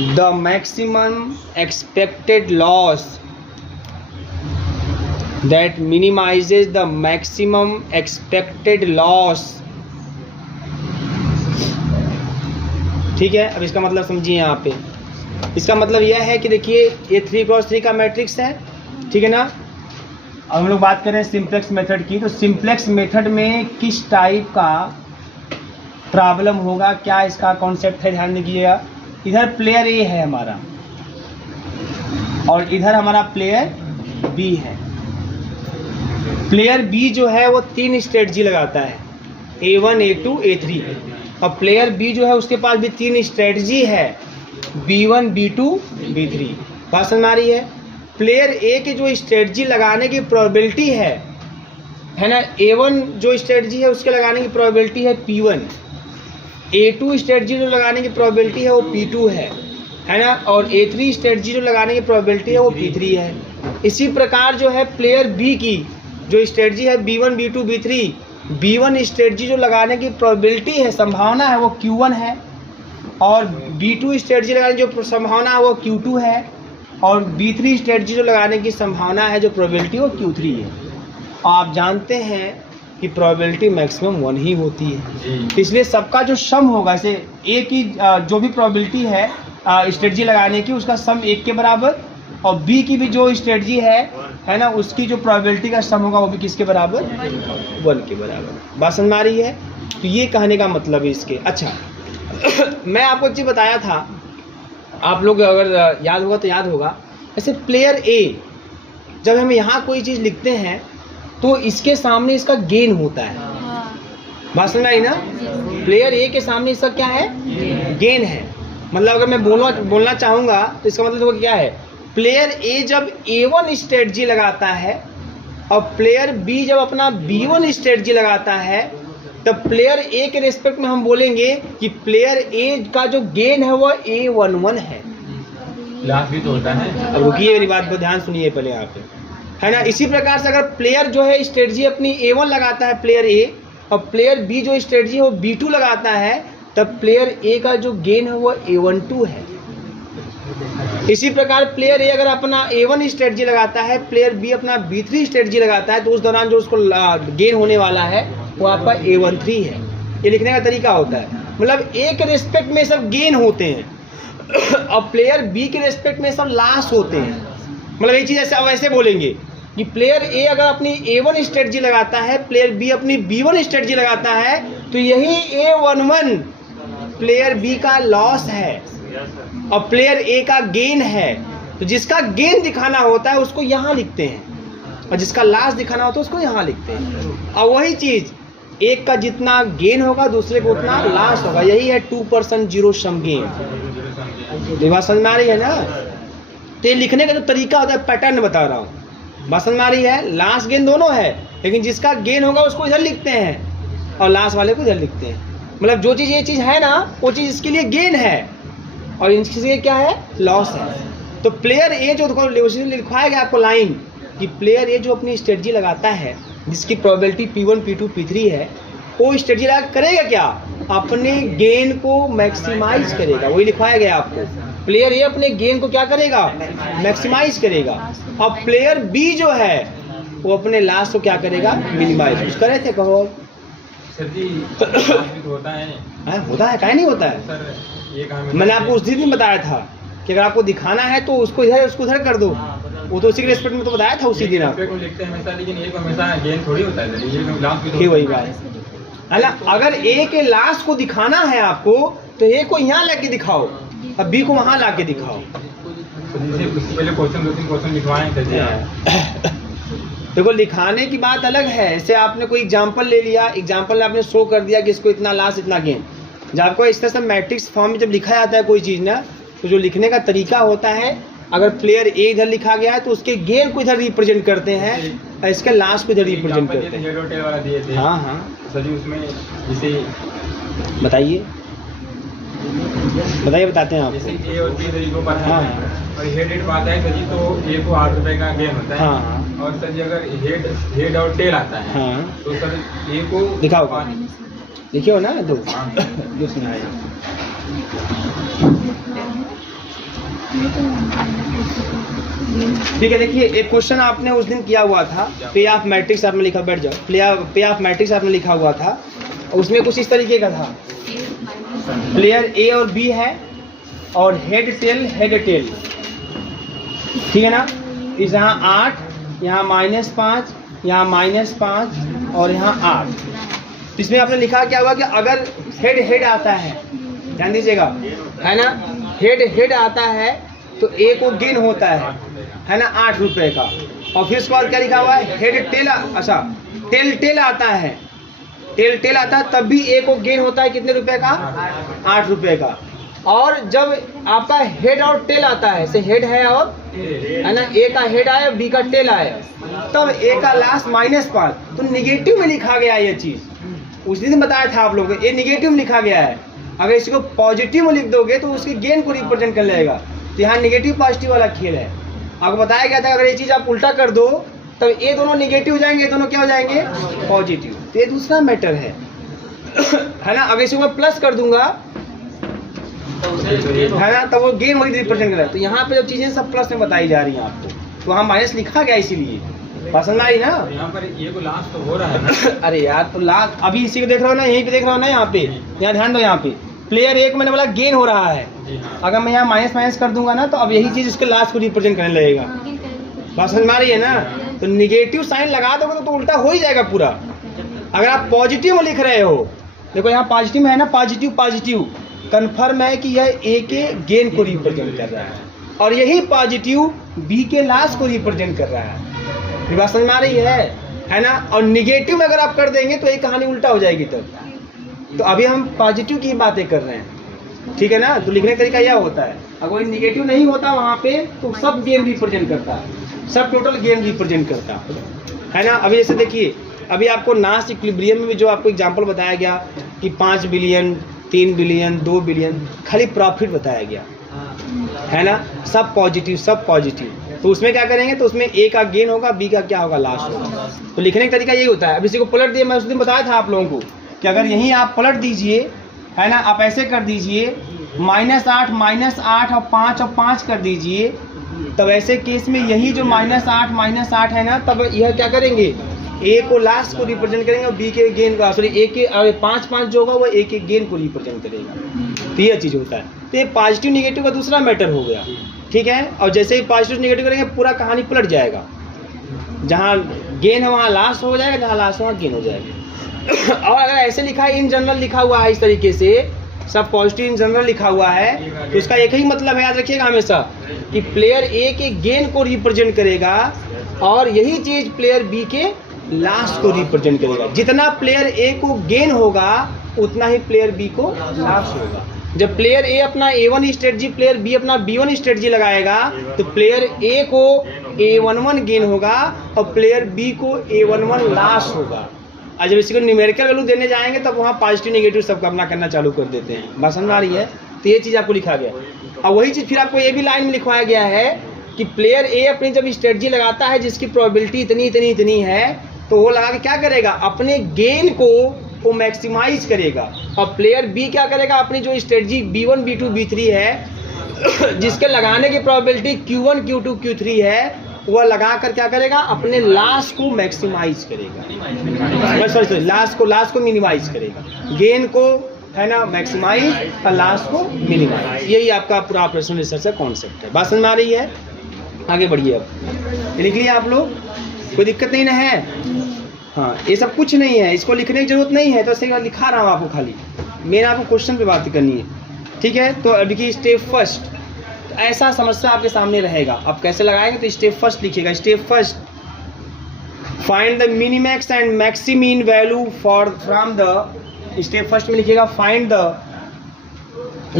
The maximum expected loss that minimizes the maximum expected loss। ठीक है, अब इसका मतलब समझिए यहाँ पे। इसका मतलब यह है कि देखिए ये 3x3 का मैट्रिक्स है, ठीक है ना। अब हम लोग बात करें सिंप्लेक्स मेथड की, तो सिंप्लेक्स मेथड में किस टाइप का प्रॉब्लम होगा, क्या इसका कॉन्सेप्ट है, ध्यान दीजिएगा। इधर प्लेयर ए है हमारा और इधर हमारा प्लेयर बी है। प्लेयर बी जो है वो 3 स्ट्रेटजी लगाता है, A1 A2 A3, और प्लेयर बी जो है उसके पास भी 3 स्ट्रेटजी है, B1 B2 B3। बात समझ आ रही है। प्लेयर ए की जो स्ट्रेटजी लगाने की प्रोबेबिलिटी है ना, A1 जो स्ट्रेटजी है उसके लगाने की प्रोबेबिलिटी है P1, A2 स्ट्रेटजी जो लगाने की प्रोबेबिलिटी है वो P2 है ना, और A3 स्ट्रेटजी जो लगाने की प्रोबेबिलिटी है वो P3 है। इसी प्रकार जो है प्लेयर बी की जो स्ट्रेटजी है B1 B2 B3, B1 strategy जो लगाने की प्रोबेबिलिटी है, संभावना है, वो Q1 है, और B2 स्ट्रेटजी लगाने की जो संभावना है वो Q2 है, और B3 स्ट्रेटजी जो लगाने की संभावना है, जो प्रोबेबिलिटी वो Q3 है। और आप जानते हैं कि प्रोबेबिलिटी मैक्सिमम 1 ही होती है, इसलिए सबका जो सम होगा, जैसे ए की जो भी प्रोबेबिलिटी है स्ट्रेटजी लगाने की, उसका सम 1 के बराबर, और बी की भी जो स्ट्रेटजी है ना, उसकी जो प्रोबेबिलिटी का सम होगा वो भी किसके बराबर, 1 के बराबर। बात समझ में आ रही है। तो ये कहने का मतलब है इसके। अच्छा मैं आपको एक चीज़ बताया था, आप लोग अगर याद होगा तो याद होगा, ऐसे प्लेयर ए जब हम यहाँ कोई चीज़ लिखते हैं तो इसके सामने इसका गेन होता है। बात समझ में आई ना। प्लेयर ए के सामने इसका क्या है, गेन है। मतलब अगर मैं बोलना चाहूँगा तो इसका मतलब देखो क्या है, प्लेयर ए जब A1 स्ट्रेटजी लगाता है और प्लेयर बी जब अपना B1 स्ट्रेटजी लगाता है, तब प्लेयर ए के रिस्पेक्ट में हम बोलेंगे कि प्लेयर ए का जो गेन है वो A11 है। लास्ट भी तो होता है। अब रुकिए, मेरी बात को ध्यान सुनिए पहले यहाँ पे, है ना। इसी प्रकार से अगर प्लेयर जो है स्ट्रेटजी अपनी A1 लगाता है प्लेयर ए, और प्लेयर बी जो स्ट्रेटजी है वो B2 लगाता है, तब प्लेयर ए का जो गेन है वो A12 है। इसी प्रकार प्लेयर ए अगर अपना A1 स्ट्रेटजी लगाता है, प्लेयर बी अपना B3 स्ट्रेटजी लगाता है, तो उस दौरान जो उसको गेन होने वाला है वो आपका A13 है। ये लिखने का तरीका होता है। मतलब ए के रिस्पेक्ट में सब गेन होते हैं और प्लेयर बी के रिस्पेक्ट में सब लॉस होते हैं। मतलब ये चीज़ ऐसे अब ऐसे बोलेंगे कि प्लेयर ए अगर अपनी A1 स्ट्रेटजी लगाता है, प्लेयर बी अपनी B1 स्ट्रेटजी लगाता है, तो यही A11 प्लेयर बी का लॉस है और प्लेयर ए का गेन है। तो जिसका गेन दिखाना होता है उसको यहाँ लिखते हैं, और जिसका लॉस दिखाना होता है उसको यहाँ लिखते हैं। और वही चीज़, एक का जितना गेन होगा दूसरे को उतना लॉस होगा। यही है 2% जीरो सम गेन। बात समझ में आ रही है ना। तो ये लिखने का जो तरीका होता है, पैटर्न बता रहा हूँ। बात समझ में आ रही है। लॉस गेन दोनों है, लेकिन जिसका गेन होगा उसको इधर लिखते हैं और लॉस वाले को इधर लिखते हैं। मतलब जो चीज़ ये चीज़ है ना, वो चीज़ इसके लिए गेन है और इनके लिए क्या है, लॉस है। तो प्लेयर ए जो लिखवाया गया आपको लाइन कि प्लेयर ए जो अपनी स्ट्रेटजी लगाता है जिसकी प्रोबेबिलिटी P1 P2 P3 है, वो स्ट्रेटजी लगा करेगा क्या, अपने गेन को मैक्सिमाइज करेगा। वही लिखवाया गया आपको, प्लेयर ए अपने गेन को क्या करेगा, मैक्सिमाइज करेगा। और प्लेयर बी जो है वो अपने लॉस को क्या करेगा, मिनिमाइज। कुछ कर रहे थे, कहो। सर जी होता है, काहे नहीं होता है सर। ये मैंने आपको उस दिन बताया था कि अगर आपको दिखाना है तो उसको इधर उसको उधर कर दो। वो तो उसी के रेस्पेक्ट में तो बताया था उसी दिन आपको। लिखते हैं हमेशा, लेकिन एक हमेशा गेन थोड़ी होता है। ये वही बात है। अगर ए के लास्ट को दिखाना है आपको तो ए को यहाँ ला के दिखाओ और बी को वहाँ ला के दिखाओ। पहले क्वेश्चन 2-3 क्वेश्चन लिखवाएं। देखो लिखाने की बात अलग है। ऐसे आपने कोई एग्जाम्पल ले लिया, एग्जाम्पल में आपने शो कर दिया कि इसको इतना लॉस इतना गेन। जब आपको इस तरह से मैट्रिक्स फॉर्म में जब लिखा जाता है कोई चीज़ ना, तो जो लिखने का तरीका होता है, अगर प्लेयर ए इधर लिखा गया है तो उसके गेन को इधर रिप्रेजेंट करते हैं और इसके लॉस को इधर रिप्रेजेंट करते हैं। हाँ हाँ सर जी, उसमें जैसे बताइए बताते हैं आप। जैसे ए और बी तरीकों पर है। हाँ। और हेड पाता है सर जी, तो ए को 8 रुपए का गेन होता है। हाँ। और सर जी अगर हेड और टेल आता है, हाँ, तो सर ए को दिखाओ, लिखियो ना दो। ठीक है, देखिए एक क्वेश्चन आपने उस दिन किया हुआ था, पे ऑफ मैट्रिक्स आपने लिखा, बैठ जाओ, पे ऑफ मैट्रिक्स आपने लिखा हुआ था, उसमें कुछ इस तरीके का था, प्लेयर ए और बी है और हेड टेल, ठीक है ना। इस यहाँ 8, यहाँ -5, यहाँ -5 और यहाँ 8। तो इसमें आपने लिखा क्या हुआ कि अगर हेड आता है, ध्यान दीजिएगा, है ना, हेड आता है तो ए को गेन होता है ना 8 रुपए का। और फिर उसके बाद क्या लिखा हुआ है, हेड टेल, अच्छा टेल आता है, टेल आता है तब भी ए को गेन होता है कितने रुपए का, 8 रुपए का। और जब आपका हेड और टेल आता है, से हेड है और है ना, ए का हेड आया बी का टेल आया, तब ए का लास्ट -5, तो निगेटिव में लिखा गया ये चीज। उस दिन बताया था आप लोगों को, ये निगेटिव में लिखा गया है। अगर इसको पॉजिटिव में लिख दोगे तो उसके गेन को रिप्रेजेंट कर लेगा। तो यहाँ निगेटिव पॉजिटिव वाला खेल है। आपको बताया गया था अगर ये चीज आप उल्टा कर दो तब ये दोनों निगेटिव हो जाएंगे, ये दोनों क्या हो जाएंगे, पॉजिटिव। तो ये दूसरा मैटर है है ना। अगर इसको मैं प्लस कर दूंगा है ना, तो वो गेन वाली रिप्रेजेंट कर रहा है। तो यहाँ पे जो चीजें सब प्लस में बताई जा रही हैं आपको, तो वहाँ माइनस लिखा गया इसीलिए। पसंद आई ना। यहाँ पर ये को लास्ट तो हो रहा है ना। अरे यार तो लास्ट अभी इसी को देख रहे हो ना, यहीं पे देख रहे हो ना, यहाँ पे, यहाँ ध्यान दो, यहाँ पे प्लेयर एक मैंने बोला गेन हो रहा है। अगर मैं यहाँ माइनस कर दूंगा ना, तो अब यही चीज इसके लास्ट को रिप्रेजेंट करने लगेगा। बात समझ में आ रही है ना। तो निगेटिव साइन लगा दोगे तो उल्टा हो ही जाएगा पूरा। अगर आप पॉजिटिव में लिख रहे हो, देखो यहाँ पॉजिटिव में है ना, पॉजिटिव कन्फर्म है कि यह ए के गेन को रिप्रेजेंट कर रहा है और यही पॉजिटिव बी के लास्ट को रिप्रेजेंट कर रहा है। बात समझ में आ रही है ना। और निगेटिव में अगर आप कर देंगे तो ये कहानी उल्टा हो जाएगी तब। तो अभी हम पॉजिटिव की बातें कर रहे हैं, ठीक है ना। तो लिखने का तरीका यह होता है, अगर निगेटिव नहीं होता वहाँ पे तो सब गेन रिप्रेजेंट करता है, सब टोटल गेन रिप्रेजेंट करता है ना। अभी जैसे देखिए, अभी आपको नास इक्विलिब्रियम में भी जो आपको एग्जांपल बताया गया कि 5 बिलियन 3 बिलियन 2 बिलियन, खाली प्रॉफिट बताया गया है ना, सब पॉजिटिव। तो उसमें क्या करेंगे, तो उसमें ए का गेन होगा, बी का क्या होगा, लॉस होगा। तो लिखने का तरीका यही होता है। अब इसी को पलट दिया, मैं उस दिन बताया था आप लोगों को कि अगर यहीं आप पलट दीजिए है ना, आप ऐसे कर दीजिए -8 और 5 कर दीजिए, तब ऐसे केस में यही जो -8 है ना, तब यह क्या करेंगे, ए को लास्ट को रिप्रेजेंट करेंगे और बी के गेन का, सॉरी ए के 5 जो होगा वो ए के गेन को रिप्रेजेंट करेगा। तो यह चीज़ होता है। तो ये पॉजिटिव निगेटिव का दूसरा मैटर हो गया, ठीक है। और जैसे ही पॉजिटिव निगेटिव करेंगे पूरा कहानी पलट जाएगा। जहाँ गेन है वहाँ लास्ट हो जाएगा, जहाँ लास्ट वहाँ गेन हो जाएगा। और अगर ऐसे लिखा है, इन जनरल लिखा हुआ है इस तरीके से, सब पॉजिटिव इन जनरल लिखा हुआ है, तो इसका एक ही मतलब है, याद रखिएगा हमेशा, कि प्लेयर ए के गेन को रिप्रेजेंट करेगा और यही चीज प्लेयर बी के लास्ट को रिप्रेजेंट करेगा। जितना प्लेयर ए को गेन होगा उतना ही प्लेयर बी को लास्ट होगा। जब प्लेयर ए अपना A1 स्ट्रेटजी, प्लेयर बी अपना B1 स्ट्रेटजी लगाएगा, तो प्लेयर ए को A11 गेन होगा और प्लेयर बी को A11 लास्ट होगा। और जब इसी को न्यूमेरिकल वैल्यू देने जाएंगे तब वहाँ पॉजिटिव नेगेटिव सबका अपना करना चालू कर देते हैं। बात समझ आ रही है। तो ये चीज़ आपको लिखा गया। और वही चीज़ फिर आपको ये भी लाइन में लिखवाया गया है कि प्लेयर ए अपनी जब स्ट्रेटजी लगाता है जिसकी प्रोबेबिलिटी इतनी है, तो वो लगा के क्या करेगा, अपने गेन को वो मैक्सिमाइज करेगा। और प्लेयर बी क्या करेगा, अपनी जो स्ट्रेटजी B1 B2 B3 है जिसके लगाने की प्रोबेबिलिटी Q1 Q2 Q3 है, वह लगा कर क्या करेगा, अपने लास्ट को मैक्सिमाइज करेगा, सॉरी लास्ट को मिनिमाइज करेगा, गेन को है ना मैक्सिमाइज और लास्ट को मिनिमाइज। यही आपका पूरा ऑपरेशनल रिसर्च का कॉन्सेप्ट है। बात समझ में आ रही है। आगे बढ़िए। अब लिख लिया आप लोग, कोई दिक्कत नहीं ना है। हाँ, ये सब कुछ नहीं है, इसको लिखने की जरूरत नहीं है, तो ऐसे लिखा रहा हूँ आपको, खाली मेन आपको क्वेश्चन पे बात करनी है, ठीक है। तो अभी की स्टेप फर्स्ट, तो ऐसा समस्या आपके सामने रहेगा। आप कैसे लगाएंगे, तो स्टेप फर्स्ट लिखिएगा। Step first, find the minimax and maximin value from the, step first में लिखिएगा फाइंड द,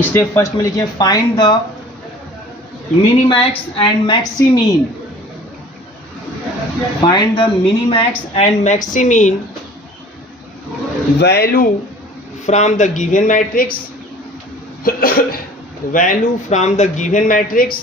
स्टेप फर्स्ट में लिखिए find the minimax and maximin, find the minimax and maximin value from the given matrix value from the given matrix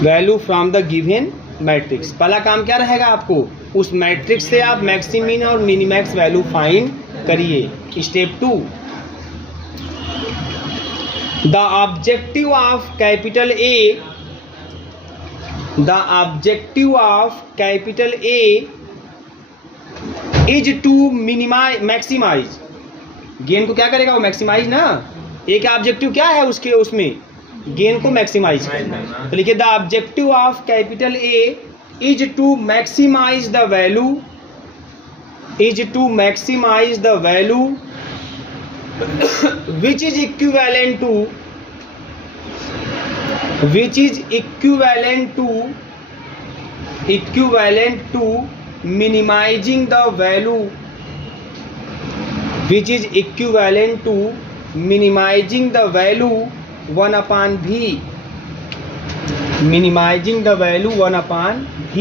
value from the given matrix। पहला काम क्या रहेगा, आपको उस मैट्रिक्स से आप मैक्सिमिन और मिनिमैक्स वैल्यू फाइंड करिए। Step 2, the objective of capital A, the objective of capital A is to maximize. Gain को क्या करेगा वो? मैक्सिमाइज ना। ए का ऑब्जेक्टिव क्या है उसके, उसमें गेन को मैक्सिमाइज करना। तो लिखिए the objective of capital A is to maximize the value, is to maximize the value which is equivalent to, which is equivalent to minimizing the value, which is equivalent to minimizing the value 1 upon v, minimizing the value 1 upon v।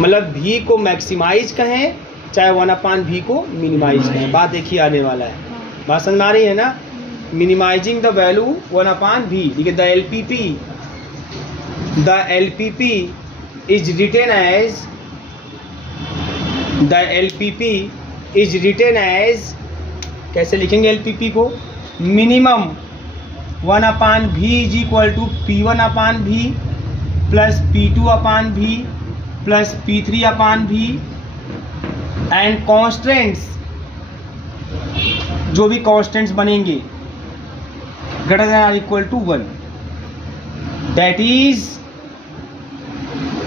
मतलब v को maximise कहें चाहे 1 upon v को minimise करें, बात एक ही आने वाला है। बात समझ में आ रही है ना? Minimizing the value 1 upon v। देखिए the LPP is written as, the LPP is written as, कैसे लिखेंगे LPP को? Minimum 1 upon v is equal to P1 upon v plus P2 upon v plus P3 upon v and constants, जो भी constants बनेंगे greater than or equal to 1, that is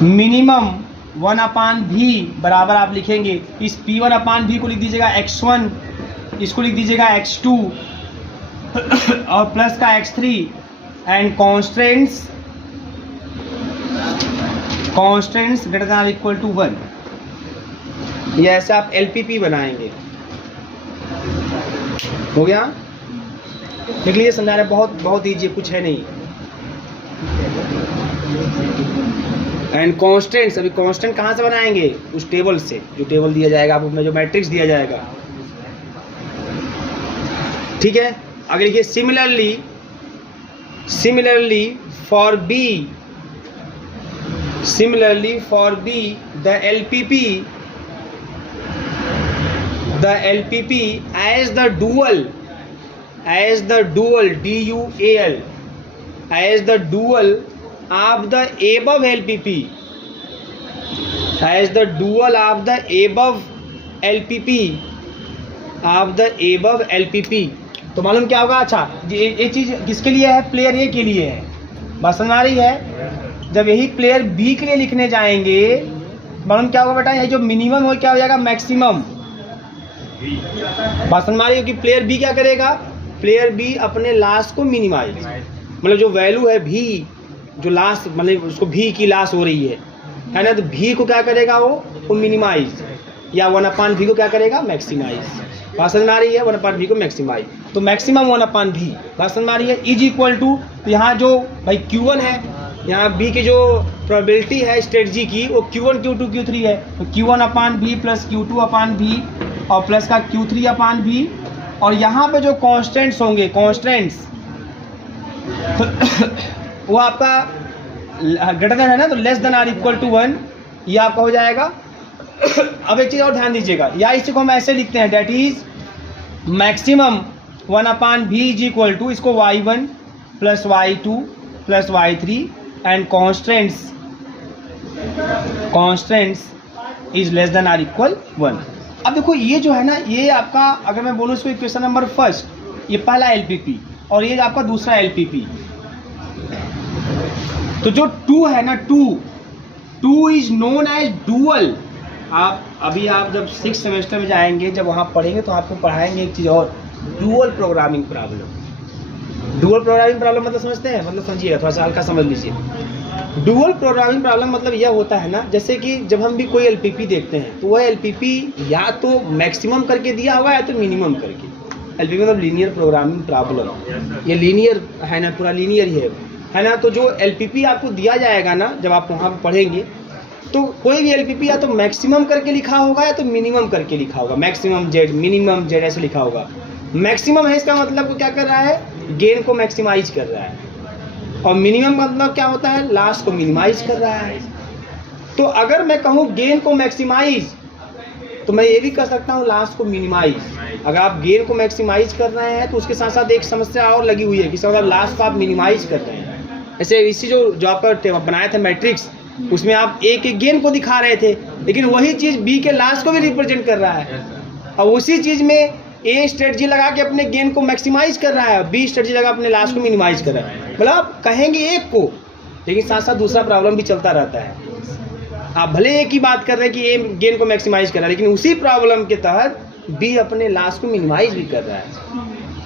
minimum 1 upon v बराबर आप लिखेंगे, इस P1 upon v को लिख दीजिएगा x1, इसको लिख दीजिएगा x2 और प्लस का x3 and constants greater than or equal to 1। ये ऐसे आप LPP बनाएंगे। हो गया? देख लीजिए, समझाना बहुत ईजी, कुछ है नहीं। एंड कॉन्स्टेंट्स, अभी कॉन्स्टेंट कहाँ से बनाएंगे? उस टेबल से, जो टेबल दिया जाएगा आपको, में जो मैट्रिक्स दिया जाएगा। ठीक है, आगे लिखिए similarly for be the LPP as the dual DUAL as the dual of the above LPP, as the dual of the above LPP। तो मालूम क्या होगा? अच्छा, ये चीज किसके लिए है? प्लेयर ए के लिए है। बात समझ आ रही है? जब यही प्लेयर बी के लिए लिखने जाएंगे, मालूम क्या होगा बेटा? ये जो मिनिमम हो क्या हो जाएगा? मैक्सिमम। बात समझ आ रही है कि प्लेयर बी क्या करेगा? प्लेयर बी अपने लास्ट को मिनिमाइज, मतलब जो वैल्यू है भी, जो लास्ट मतलब उसको भी की लास्ट हो रही है ना, तो भी को क्या करेगा? वो मिनिमाइज, या 1 upon v को क्या करेगा? मैक्सिमाइज। बात समझ में आ रही है? 1 upon v को मैक्सिमाइज, तो मैक्सिमम 1 upon v। बात समझ में आ रही है? इज इक्वल टू, तो यहाँ जो भाई Q1 है, यहाँ b की जो प्रोबेबिलिटी है स्ट्रेटजी की, वो Q1 Q2 Q3 है, तो Q1 upon v plus Q2 upon v और प्लस का Q3 upon v, और यहाँ पे जो कॉन्स्टेंट्स होंगे, कॉन्स्टेंट्स वो आपका ग्रेटर देन है ना, तो less than or equal to 1, ये आपका हो जाएगा। अब एक चीज़ और ध्यान दीजिएगा, या इस चीज़ को हम ऐसे लिखते हैं, that is maximum 1 upon v is equal to, इसको y1 plus y2 plus y3 and constants is less than or equal 1। अब देखो ये जो है ना, ये आपका, अगर मैं बोलूँ इसको इक्वेशन नंबर फर्स्ट, ये पहला LPP और ये आपका दूसरा LPP। तो जो 2 है ना, 2 इज नोन एज डुअल। आप अभी आप जब 6th सेमेस्टर में जाएंगे, जब वहाँ पढ़ेंगे तो आपको पढ़ाएंगे एक चीज़ और, dual programming problem. Dual programming problem मतलब समझते हैं? मतलब समझिएगा, थोड़ा सा हल्का समझ लीजिए। डुअल प्रोग्रामिंग प्रॉब्लम मतलब यह होता है ना, जैसे कि जब हम भी कोई LPP देखते हैं तो वह LPP या तो मैक्सिमम करके दिया होगा या तो मिनिमम करके। LPP मतलब लीनियर प्रोग्रामिंग प्रॉब्लम, ये लीनियर है ना, पूरा लीनियर ही है ना। तो जो LPP आपको दिया जाएगा ना, जब आप वहाँ पर पढ़ेंगे, तो कोई भी LPP या तो मैक्सिमम करके लिखा होगा या तो मिनिमम करके लिखा होगा। मैक्सिमम जेड, मिनिमम जेड ऐसे लिखा होगा। मैक्सिमम है, इसका मतलब वो क्या कर रहा है? गेन को मैक्सिमाइज कर रहा है। और मिनिमम मतलब क्या होता है? लास्ट को मिनिमाइज कर रहा है। तो अगर मैं कहूँ गेन को मैक्सिमाइज, तो मैं ये भी कर सकता हूँ लास्ट को मिनिमाइज। अगर आप गेन को मैक्सिमाइज कर रहे हैं तो उसके साथ साथ एक समस्या और लगी हुई है कि मतलब लास्ट को आप मिनिमाइज कर रहे हैं। ऐसे इसी जो आपका बनाया था मैट्रिक्स, उसमें आप ए के गेन को दिखा रहे थे, लेकिन वही चीज़ बी के लास्ट को भी रिप्रेजेंट कर रहा है। और उसी चीज़ में ए स्ट्रेटजी लगा के अपने गेन को मैक्सिमाइज कर रहा है, बी स्ट्रेटजी लगा अपने लास्ट को मिनिमाइज कर रहा है। मतलब आप कहेंगे एक को, लेकिन साथ साथ दूसरा प्रॉब्लम भी चलता रहता है। आप भले एक ही बात कर रहे हैं कि ए गेन को मैक्सिमाइज कर रहा है, लेकिन उसी प्रॉब्लम के तहत बी अपने लास्ट को मिनिमाइज भी कर रहा है।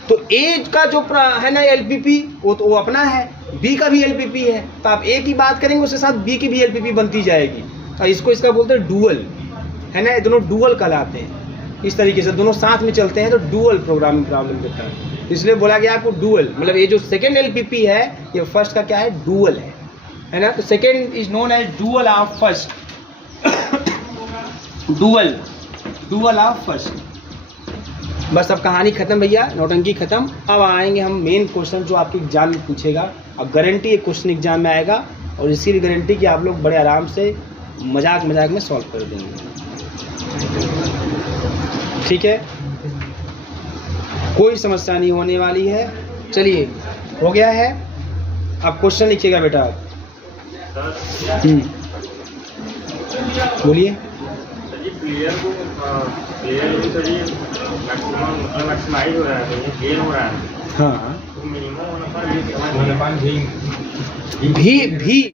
तो ए का जो है ना एलपीपी, वो तो वो अपना है, बी का भी एलपीपी है, तो आप ए की बात करेंगे उसके साथ बी की भी एलपीपी बनती जाएगी। और इसको इसका बोलते हैं डुअल, है ना, ये दोनों डुअल कहलाते हैं। इस तरीके से दोनों साथ में चलते हैं तो डुअल प्रोग्रामिंग प्रॉब्लम के तहत, इसलिए बोला गया आपको डुअल। मतलब ये जो सेकेंड एलपीपी है ये फर्स्ट का क्या है, डुअल है ना। तो second is known as dual of first, dual of first. बस अब कहानी खत्म भैया, नौटंकी खत्म। अब आएंगे हम मेन क्वेश्चन जो आपके एग्जाम में पूछेगा। अब गारंटी ये क्वेश्चन एग्जाम में आएगा, और इसी भी गारंटी कि आप लोग बड़े आराम से मजाक में सॉल्व कर देंगे। ठीक है, कोई समस्या नहीं होने वाली है। चलिए, हो गया है। अब क्वेश्चन लिखिएगा बेटा आप। बोलिए। मैक्सिमाइज हो रहा है, गेन हो रहा है, हाँ, तो मिनिमम होने पर भी